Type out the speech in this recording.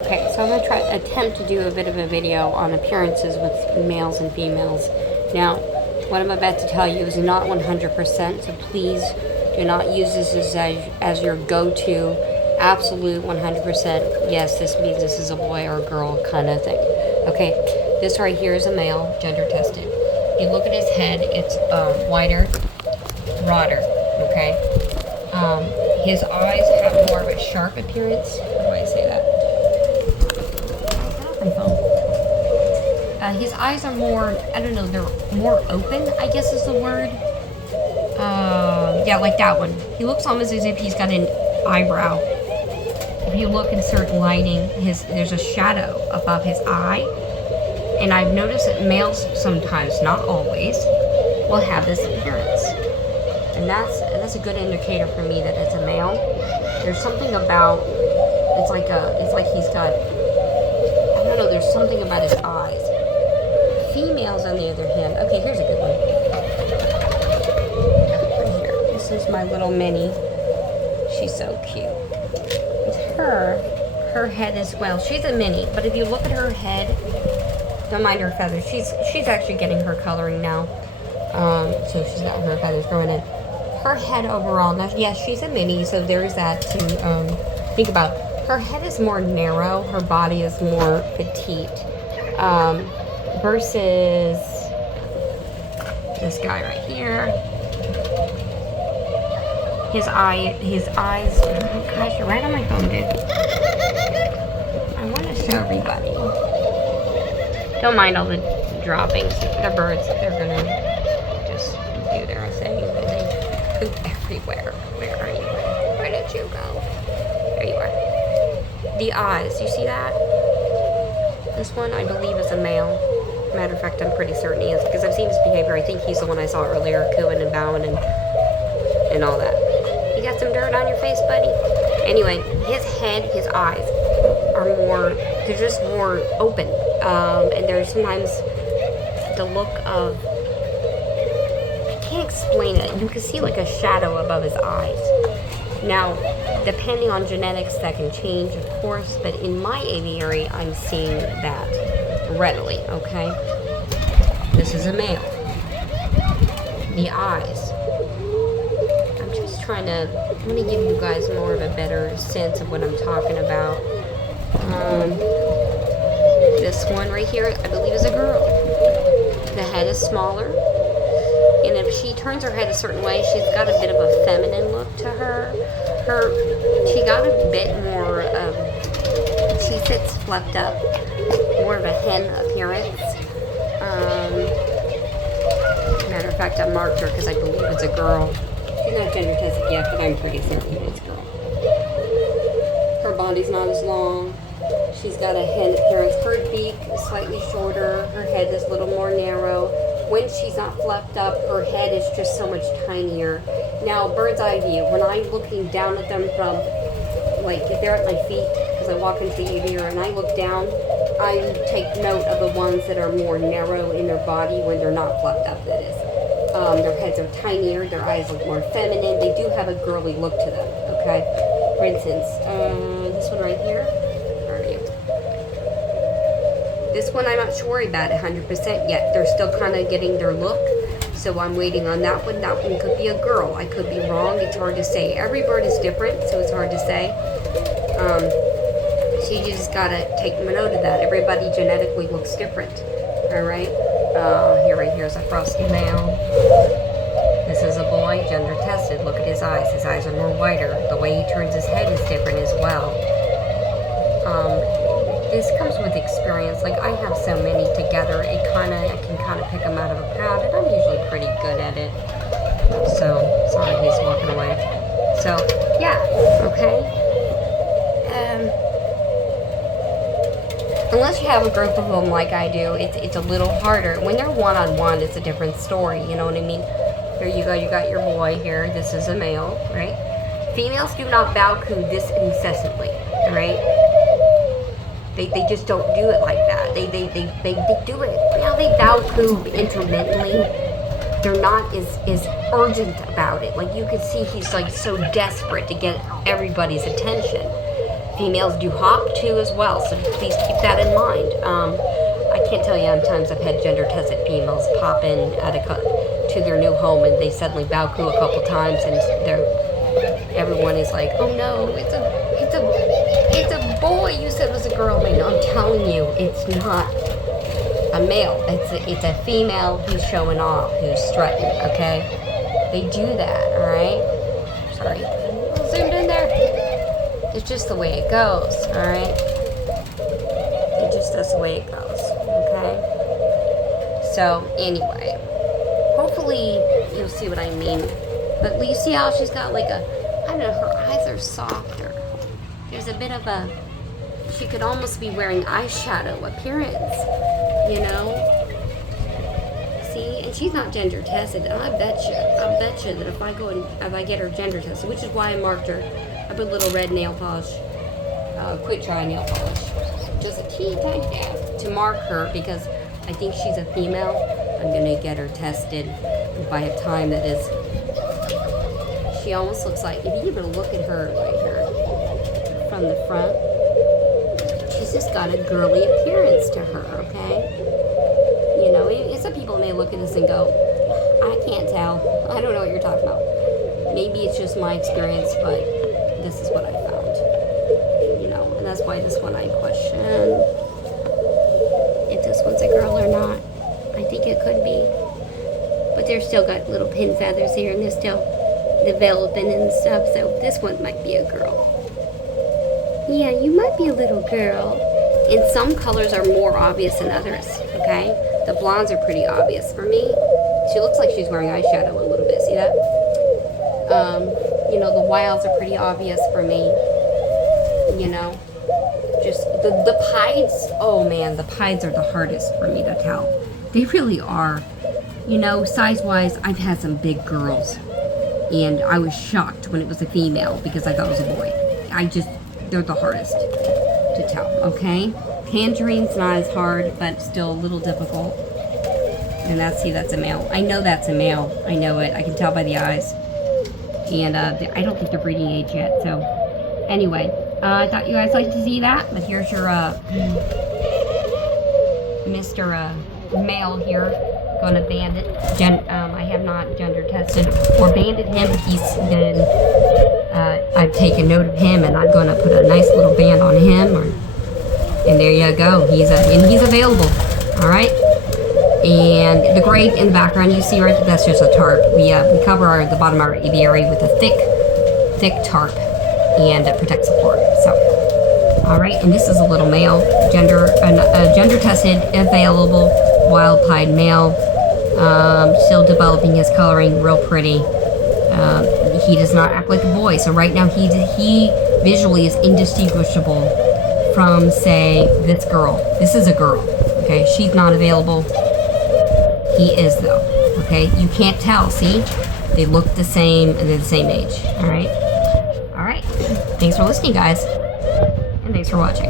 Okay, so I'm going to attempt to do a bit of a video on appearances with males and females. Now, what I'm about to tell you is not 100%, so please do not use this as your go-to, absolute 100%, yes, this means this is a boy or a girl kind of thing. Okay, this right here is a male, gender tested. You look at his head, it's wider, broader, okay? His eyes have more of a sharp appearance. How do I say that? My phone. His eyes are more, I don't know, they're more open, I guess is the word. Yeah, like that one. He looks almost as if he's got an eyebrow. If you look in certain lighting, there's a shadow above his eye. And I've noticed that males sometimes, not always, will have this appearance. And that's a good indicator for me that it's a male. There's something about, it's like he's got, I don't know, there's something about his eyes. Females, on the other hand, okay, here's a good one. Right here. This is my little Minnie. She's so cute. It's her head as well. She's a mini, but if you look at her head, don't mind her feathers. She's actually getting her coloring now. So she's got her feathers growing in. Her head overall, now, yes, she's a mini, so there's that to think about. Her head is more narrow, her body is more petite, versus this guy right here. His eyes, oh gosh, you're right on my phone, dude. I want to show everybody. Don't mind all the droppings. The birds, they're gonna just do their thing. They poop everywhere. Where are you? Where did you go? There you are. The eyes, you see that? This one, I believe, is a male. Matter of fact, I'm pretty certain he is because I've seen his behavior. I think he's the one I saw earlier, cooing and bowing and all that. You got some dirt on your face, buddy? Anyway, his head, his eyes are more, they're just more open. And there's sometimes the look of, I can't explain it. You can see like a shadow above his eyes. Now, depending on genetics, that can change, of course, but in my aviary, I'm seeing that readily, okay? This is a male. The eyes. I'm just trying to, I'm going to give you guys more of a better sense of what I'm talking about. This one right here, I believe, is a girl. The head is smaller. And if she turns her head a certain way, she's got a bit of a feminine look to her. She got a bit more, she sits fluffed up, more of a hen appearance. Matter of fact, I marked her because I believe it's a girl. She's not gender tested yet, but I'm pretty certain it's a girl. Her body's not as long. She's got a hen appearance. Her beak is slightly shorter. Her head is a little more narrow. When she's not fluffed up, her head is just so much tinier. Now, bird's eye view, when I'm looking down at them from, like, if they're at my feet, because I walk into the aviary and I look down, I take note of the ones that are more narrow in their body when they're not fluffed up, that is. Their heads are tinier, their eyes look more feminine. They do have a girly look to them, okay? For instance, this one right here. This one I'm not sure about 100% yet. They're still kind of getting their look, so I'm waiting on that one. That one could be a girl. I could be wrong. It's hard to say. Every bird is different, so it's hard to say. So you just gotta take note of that. Everybody genetically looks different. All right. Right here is a frosty male. This is a boy, gender tested. Look at his eyes. His eyes are more wider. The way he turns his head is different as well. This comes with experience. Like, I have so many together, I can kind of pick them out of a crowd, and I'm usually pretty good at it. So, sorry, he's walking away. So, yeah, okay. Unless you have a group of them like I do, it's a little harder. When they're one-on-one, it's a different story, you know what I mean? Here you go, you got your boy here. This is a male, right? Females do not bow coo this incessantly, right? They just don't do it like that. They do it. Now they bow coo intermittently. They're not as urgent about it. Like, you can see he's like so desperate to get everybody's attention. Females do hop too as well, so please keep that in mind. I can't tell you how many times I've had gender-tested females pop in to their new home and they suddenly balcoo a couple times and everyone is like, oh no, it's a boy. You said it was a girl. I mean, I'm telling you, it's not a male. It's a female who's showing off, who's strutting. Okay, they do that. All right. Sorry, I zoomed in there. It's just the way it goes. All right. That's the way it goes. Okay. So anyway, hopefully you'll see what I mean. But you see how she's got like I don't know, her eyes are softer. There's a bit of she could almost be wearing eyeshadow appearance, you know? See, and she's not gender tested, and I bet you that if I get her gender tested, which is why I marked her, I put a little red nail polish, quick dry nail polish, just a teeny tiny dab to mark her, because I think she's a female. I'm gonna get her tested if I have time. That is. She almost looks like, if you ever look at her right here from the front, she's just got a girly appearance to her, okay? You know, some people may look at this and go, I can't tell. I don't know what you're talking about. Maybe it's just my experience, but this is what I found. You know, and that's why this one I question if this one's a girl or not. I think it could be. But they're still got little pin feathers here, and they're still developing and stuff, so this one might be a girl. Yeah, you might be a little girl. And some colors are more obvious than others, okay? The blondes are pretty obvious for me. She looks like she's wearing eyeshadow a little bit, see that? You know, the wilds are pretty obvious for me. You know? Just, the pieds, oh man, the pieds are the hardest for me to tell. They really are. You know, size-wise, I've had some big girls. And I was shocked when it was a female because I thought it was a boy. They're the hardest to tell, okay? Tangerine's not as hard, but still a little difficult. And that's a male. I know that's a male. I know it. I can tell by the eyes. And I don't think they're breeding age yet. So anyway, I thought you guys liked to see that. But here's your Mr. Male here. Gonna bandit. I have not gender tested or banded him. He's been. I've taken note of him, and I'm gonna put a nice little band on him. And there you go. He's available. All right. And the gray in the background you see right there, that's just a tarp. We cover the bottom of our aviary with a thick tarp, and it protects the floor. So, all right. And this is a little male, gender tested, available, wild-pied male. Still developing his coloring, real pretty. He does not act like a boy, so right now he visually is indistinguishable from, say, this girl. This is a girl, okay? She's not available. He is, though, okay? You can't tell, see? They look the same, and they're the same age, all right? All right. Thanks for listening, guys, and thanks for watching.